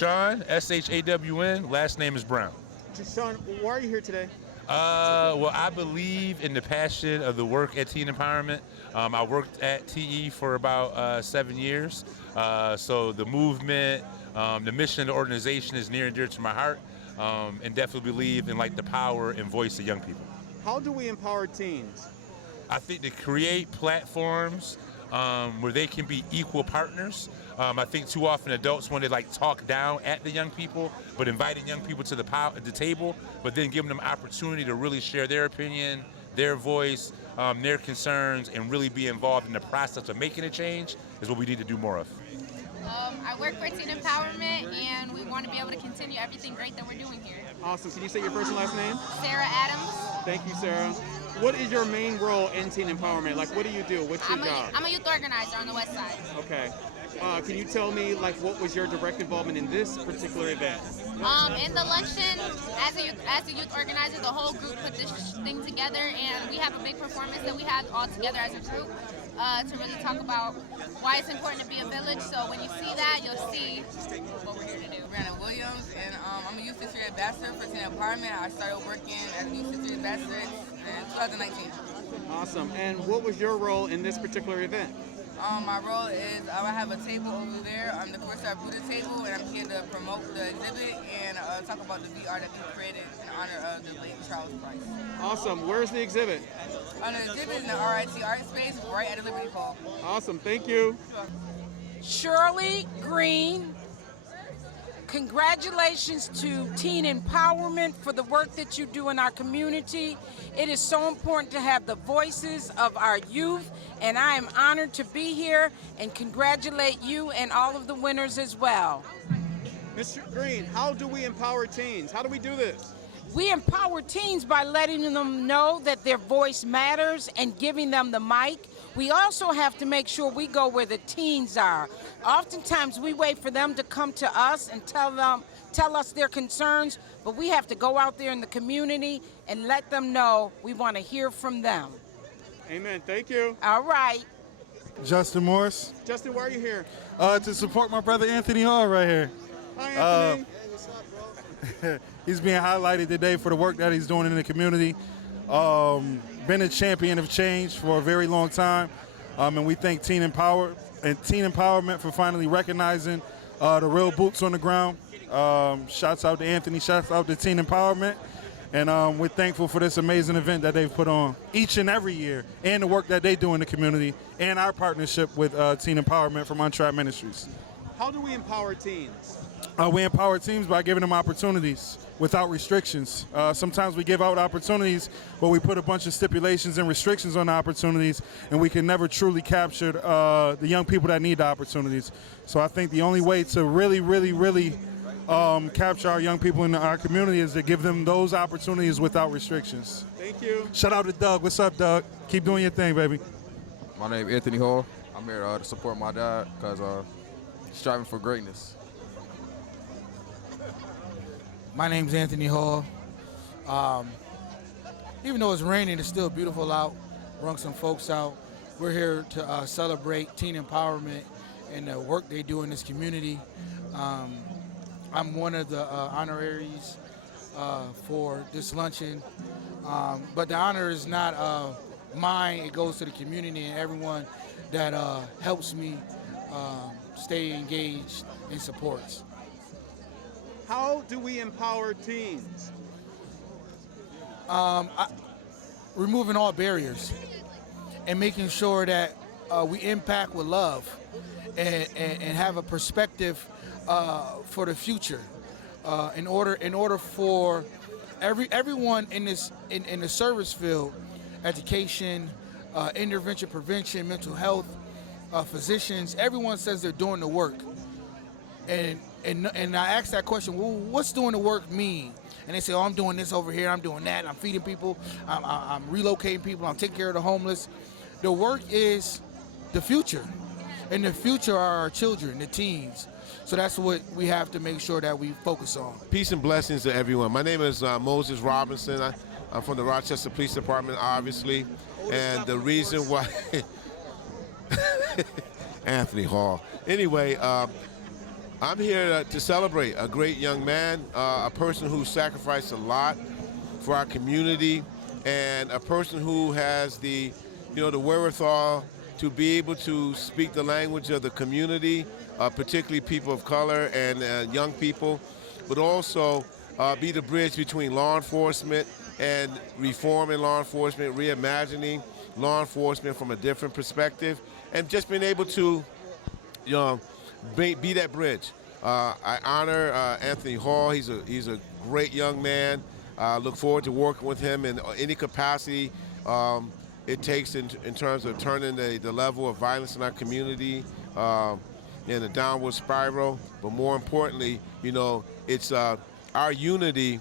Rashaad, S-H-A-W-N. Last name is Brown. Sean, why are you here today? Well, I believe in the passion of the work at Teen Empowerment. I worked at TE for about 7 years. So the movement, the mission of the organization is near and dear to my heart, and definitely believe in like the power and voice of young people. How do we empower teens? I think to create platforms where they can be equal partners. I think too often adults want to like talk down at the young people, but inviting young people to the table, but then giving them opportunity to really share their opinion, their voice, their concerns, and really be involved in the process of making a change is what we need to do more of. I work for Teen Empowerment, and we want to be able to continue everything great that we're doing here. Awesome. Can you say your first and last name? Sarah Adams. Thank you, Sarah. What is your main role in Teen Empowerment? Like, what do you do? What's your job? I'm a youth organizer on the West Side. Okay. Can you tell me, like, what was your direct involvement in this particular event? In the luncheon, as a youth organizer, the whole group put this thing together, and we have a big performance that we have all together as a group to really talk about why it's important to be a village. So when you see that, you'll see what we're here to do. Brandon Williams, and I'm a youth history ambassador for Teen Empowerment. I started working as a youth history ambassador in 2019. Awesome. And what was your role in this particular event? My role is I have a table over there. I'm the Corsair Buddha table, and I'm here to promote the exhibit and talk about the VR that we created in honor of the late Charles Price. Awesome. Where's the exhibit? The exhibit is in the RIT Art Space right at the Liberty Hall. Awesome. Thank you. Shirley Green, congratulations to Teen Empowerment for the work that you do in our community. It is so important to have the voices of our youth, and I am honored to be here and congratulate you and all of the winners as well. Mr. Green, how do we empower teens? How do we do this? We empower teens by letting them know that their voice matters and giving them the mic. We also have to make sure we go where the teens are. Oftentimes we wait for them to come to us and tell us their concerns, but we have to go out there in the community and let them know we want to hear from them. Amen. Thank you. All right. Justin Morris. Justin, why are you here? To support my brother Anthony Hall right here. Hi, Anthony. He's being highlighted today for the work that he's doing in the community. Been a champion of change for a very long time, and we thank Teen Empowerment for finally recognizing the real boots on the ground. Shouts out to Anthony, shouts out to Teen Empowerment, and we're thankful for this amazing event that they've put on each and every year, and the work that they do in the community, and our partnership with Teen Empowerment from Untrapped Ministries. How do we empower teens? We empower teams by giving them opportunities without restrictions. Sometimes we give out opportunities, but we put a bunch of stipulations and restrictions on the opportunities, and we can never truly capture the young people that need the opportunities. So I think the only way to really capture our young people in our community is to give them those opportunities without restrictions. Thank you. Shout out to Doug. What's up, Doug? Keep doing your thing, baby. My name is Anthony Hall. I'm here to support my dad because striving for greatness. My name's Anthony Hall. Even though it's raining, it's still beautiful out. Brung some folks out. We're here to celebrate Teen Empowerment and the work they do in this community. I'm one of the honoraries for this luncheon, but the honor is not mine. It goes to the community and everyone that helps me stay engaged and supports. How do we empower teens? Removing all barriers and making sure that we impact with love and have a perspective for the future. In order for everyone in the service field, education, intervention, prevention, mental health, physicians, everyone says they're doing the work. And I asked that question, well, what's doing the work mean? And they say, oh, I'm doing this over here, I'm doing that, I'm feeding people, I'm relocating people, I'm taking care of the homeless. The work is the future. And the future are our children, the teens. So that's what we have to make sure that we focus on. Peace and blessings to everyone. My name is Moses Robinson. I'm from the Rochester Police Department, obviously. And the reason why... Anthony Hall. Anyway, I'm here to celebrate a great young man, a person who sacrificed a lot for our community, and a person who has the wherewithal to be able to speak the language of the community, particularly people of color and young people, but also be the bridge between law enforcement and reform in law enforcement, reimagining law enforcement from a different perspective, and just being able to be that bridge. I honor Anthony Hall. He's a great young man. Look forward to working with him in any capacity it takes in terms of turning the level of violence in our community in a downward spiral. But more importantly, it's our unity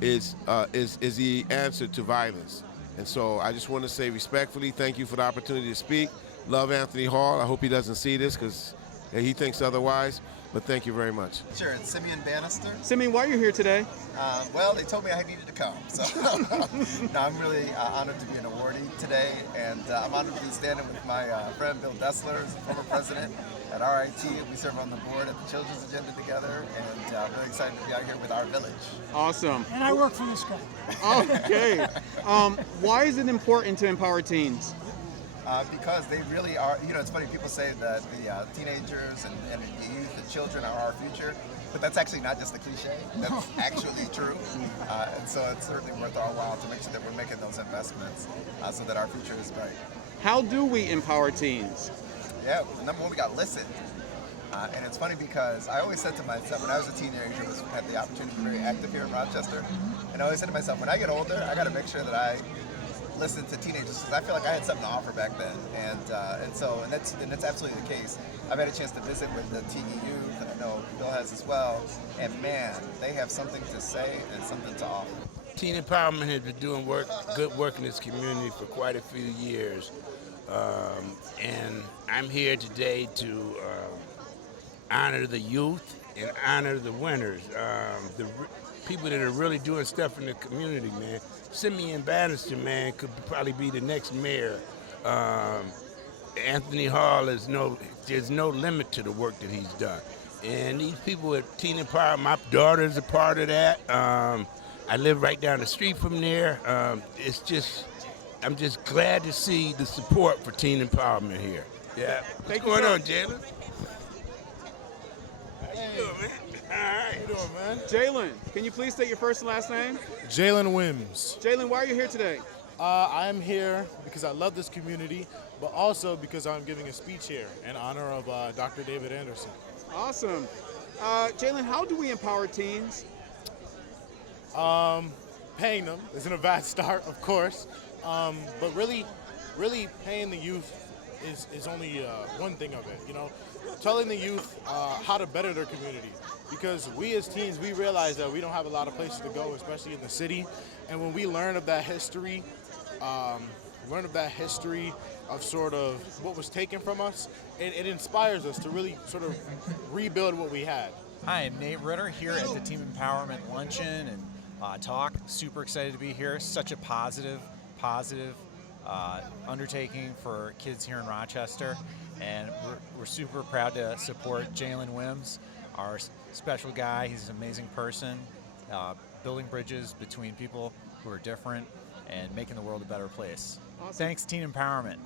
is the answer to violence. And so I just want to say respectfully, thank you for the opportunity to speak. Love Anthony Hall. I hope he doesn't see this because he thinks otherwise. But thank you very much. Sure, it's Simeon Bannister. Simeon, why are you here today? Well, they told me I needed to come. So no, I'm really honored to be an awardee today, and I'm honored to be standing with my friend Bill Dessler, who's the former president at RIT. We serve on the board at the Children's Agenda together, and I'm really excited to be out here with our village. Awesome. And I work for this guy. Okay. Why is it important to empower teens? Because they really are, it's funny, people say that the teenagers and the youth and children are our future, but that's actually not just a cliche, that's actually true. And so it's certainly worth our while to make sure that we're making those investments so that our future is bright. How do we empower teens? Yeah, number one, we got to listen. And it's funny because I always said to myself, when I was a teenager, I had the opportunity to be very active here in Rochester, and I always said to myself, when I get older, I got to make sure that I listen to teenagers because I feel like I had something to offer back then, and that's absolutely the case. I've had a chance to visit with the TE youth, and I know Bill has as well. And man, they have something to say and something to offer. Teen Empowerment has been doing good work in this community for quite a few years, and I'm here today to honor the youth and honor the winners, the people that are really doing stuff in the community, man. Simeon Bannister, man, could probably be the next mayor. Anthony Hall there's no limit to the work that he's done. And these people at Teen Empowerment, my daughter's a part of that. I live right down the street from there. I'm just glad to see the support for Teen Empowerment here. Yeah. What's going on, Jalen? How you doing, man? All right. How you doing, man? Jalen, can you please state your first and last name? Jalen Wims. Jalen, why are you here today? I'm here because I love this community, but also because I'm giving a speech here in honor of Dr. David Anderson. Awesome. Jalen, how do we empower teens? Paying them isn't a bad start, of course, but really paying the youth is only one thing of it, telling the youth how to better their community. Because we as teens, we realize that we don't have a lot of places to go, especially in the city. And when we learn of that history, of sort of what was taken from us, it inspires us to really sort of rebuild what we had. Hi, I'm Nate Ritter here at the Team Empowerment Luncheon and Talk. Super excited to be here. Such a positive undertaking for kids here in Rochester. And we're super proud to support Jalen Wims, our special guy. He's an amazing person, building bridges between people who are different and making the world a better place. Awesome. Thanks, Teen Empowerment.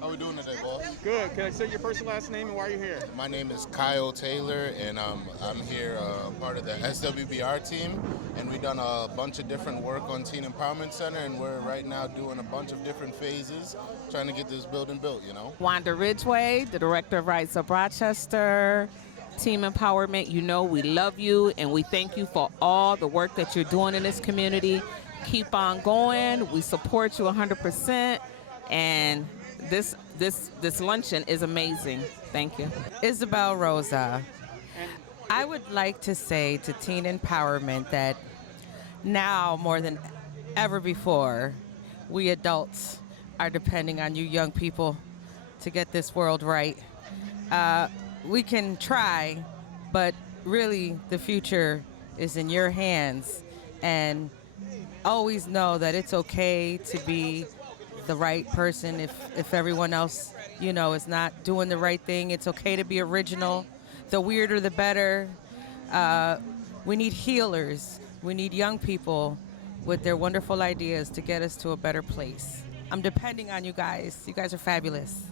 How we doing today, boss? Good. Can I say your first and last name and why are you here? My name is Kyle Taylor, and I'm here part of the SWBR team, and we've done a bunch of different work on Teen Empowerment Center, and we're right now doing a bunch of different phases, trying to get this building built, Wanda Ridgway, the Director of Rights of Rochester. Team Empowerment, we love you, and we thank you for all the work that you're doing in this community. Keep on going. We support you 100%, and this luncheon is amazing. Thank you. Isabel Rosa. I would like to say to Teen Empowerment that now more than ever before, we adults are depending on you young people to get this world right. We can try, but really the future is in your hands, and always know that it's okay to be the right person if everyone else, is not doing the right thing. It's okay to be original. The weirder, the better. We need healers. We need young people with their wonderful ideas to get us to a better place. I'm depending on you guys. You guys are fabulous.